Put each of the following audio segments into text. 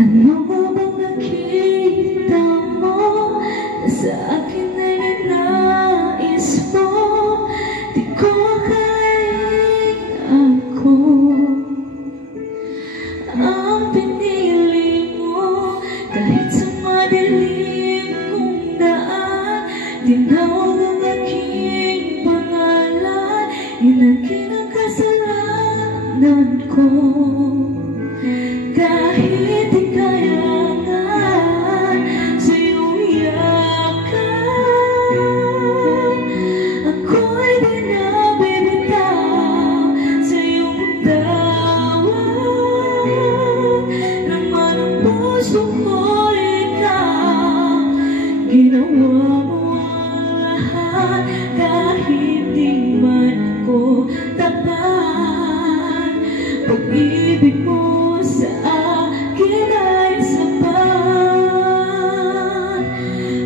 Ano bang nakita mo na sa akin ay ninais mo? Di ko akaling ako ang pinili mo. Kahit sa madilim kong daan, tinawag ang aking pangalan. Yun ang kinakasalanan ko. Kahit di kayangan sa iyong yakan, ako'y di nabibitaw sa iyong tawag. Laman ang puso ko ikaw, ginawa mo ang lahat. Kahit di man ko tapat, pag-ibig mo sa akin ay sapat.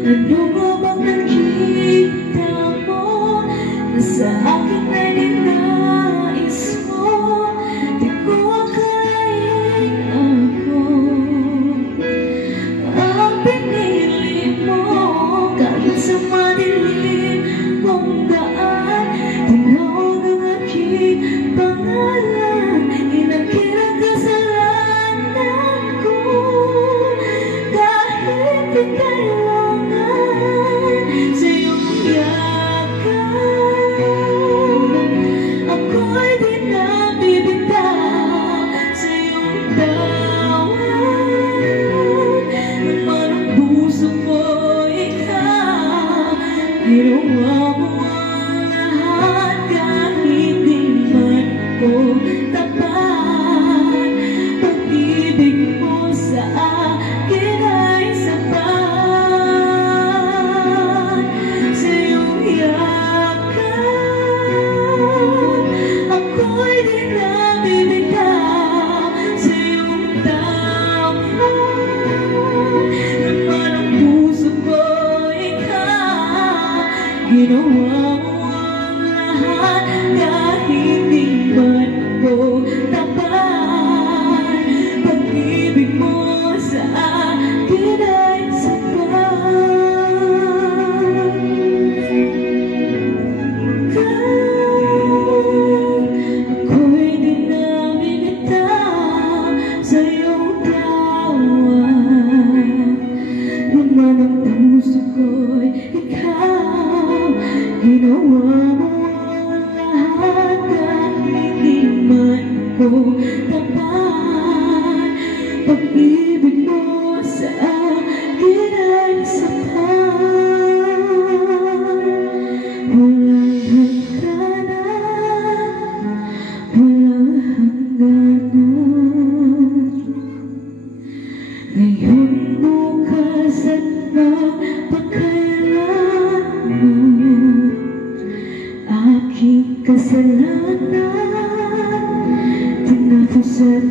Ano mo bang nakita mo na sa akin ay ninais mo? Di ko akaling ako ang pinili mo. Kahit sa madilim mong daan, tinawag ang aking pangalan. Inakirang kasalanan ko. Kahit di kailangan sa iyong yakan, ako'y di nabibitaw sa iyong tawag. Laman ang puso ko ikaw, ginawa mo ang lahat. Kahit di man ko tapat, pag-ibig mo sa akin ay sapat. Sa iyong yakan, ako'y di nabibitaw sa iyong tawag. Laman ang puso ko ikaw, ginawa mo ang lahat. Kahit di man ko tapat, pag-ibig mo sa akin ay sapat. Ako'y di nabibitaw sa iyong tawag. Laman ang puso ko'y ikaw, ginawa mo ang lahat. Kahit di man ko tapat, pag-ibig mo sa akin ay sapat. Walang hangganan, walang hangganan. Ngayon, bukas at magpakailanman, aking kasalanan tinapos at